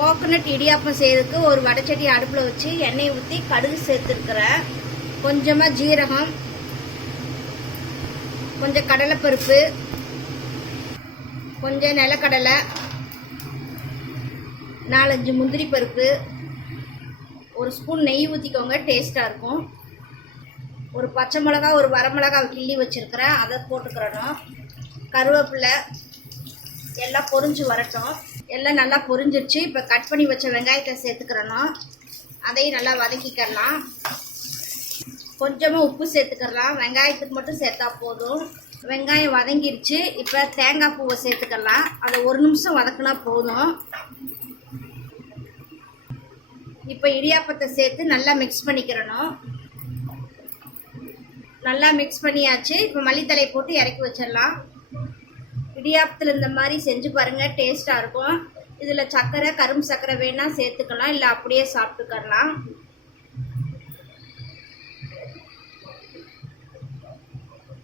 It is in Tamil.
கோகனட் இடியாப்பம் செய்யறதுக்கு ஒரு வடைச்சட்டி அடுப்பில் வச்சு எண்ணெய் ஊற்றி கடுகு சேர்த்துருக்குறேன். கொஞ்சமாக ஜீரகம் கொஞ்சம் கடலைப்பருப்பு கொஞ்சம் நிலக்கடலை நாலஞ்சு முந்திரி பருப்பு ஒரு ஸ்பூன் நெய் ஊற்றிக்கோங்க டேஸ்ட்டாக இருக்கும். ஒரு பச்சை மிளகா ஒரு வரமிளகா கிள்ளி வச்சுருக்கிறேன். அதை போட்டுக்கிறணும். கருவேப்பிலை எல்லாம் பொரிஞ்சு வரட்டும். எல்லாம் நல்லா பொரிஞ்சிருச்சு இப்போ கட் பண்ணி வச்ச வெங்காயத்தை சேர்த்துக்கிறணும் அதையும் நல்லா வதக்கிக்கலாம். கொஞ்சமாக உப்பு சேர்த்துக்கலாம். வெங்காயத்துக்கு மட்டும் சேர்த்தா போதும். வெங்காயம் வதங்கிருச்சு இப்போ தேங்காய் பூவை சேர்த்துக்கலாம். அதை ஒரு நிமிஷம் வதக்குனா போதும். இப்போ இடியாப்பத்தை சேர்த்து நல்லா மிக்ஸ் பண்ணிக்கிறணும். நல்லா மிக்ஸ் பண்ணியாச்சு. இப்போ மல்லித்தலை போட்டு இறக்கி வச்சிடலாம். இடியாப்பத்தில் இந்த மாதிரி செஞ்சு பாருங்கள் டேஸ்ட்டாக இருக்கும். இதில் சர்க்கரை கரும்பு சர்க்கரை வேணால் சேர்த்துக்கலாம் இல்லை அப்படியே சாப்பிட்டுக்கலாம்.